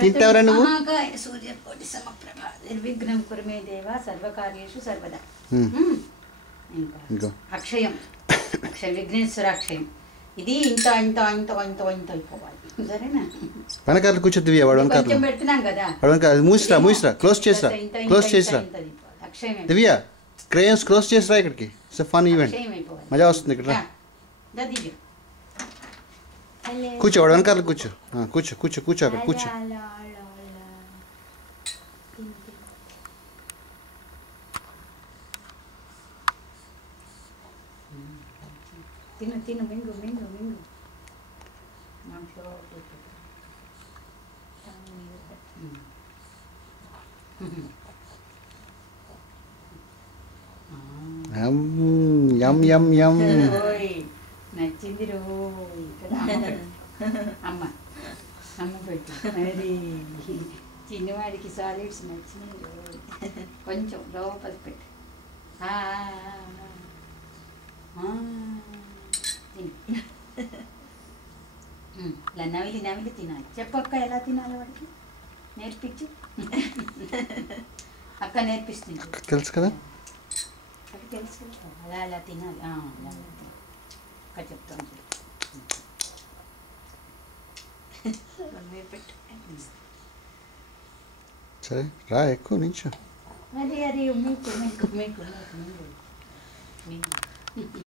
తింటావరా నువ్వు? సూర్యకోటి సమప్రభ నిర్విఘ్నం కురు మే దేవ సర్వకార్యేషు సర్వదా. ఇంకా అక్షయం, అక్షయ విఘ్నేశ్వర అక్షయం. ఇది ఇంత ఇంత ఇంత ఇంత ఇంత అయిపోవాలి. సరేనా? వెనకాల కూర్చో దివ్య. వాడు కొంచెం పెడుతున్నాం కదా. మూసిరా క్లోజ్ చేసిరా అక్షయం దివ్య. క్రేయన్స్ క్లోజ్ చేసిరా. ఇక్కడికి ఫన్ ఈవెంట్ మజా వస్తుంది ఇక్కడ. కూర్చో. వాడు వెనకాల కూర్చో. కూర్చో కూర్చో కూర్చో అక్కడ కూర్చో. తిను తిను మింగు మింగు మింగు. యమ్ యమ్ యమ్. నచ్చింది రోయ్. అమ్మ అమ్మ పెట్టు. మరి చిన్నవాడికి సాలిడ్స్ నచ్చినాయి రోయ్. కొంచెం లోపల పెట్టు. ఇలా నవిలి నవిలి తినాలి. చెప్పు అక్క ఎలా తినాలి వాడికి నేర్పించు. అక్క నేర్పిస్తుంది. తెలుసు కదా. అది తెలుసు. అలా అలా తినాలి. అలా అక్క చెప్తాను. సరే రా ఎక్కువ నించో. అరే అరే మీకు మీకు మీకు మీకు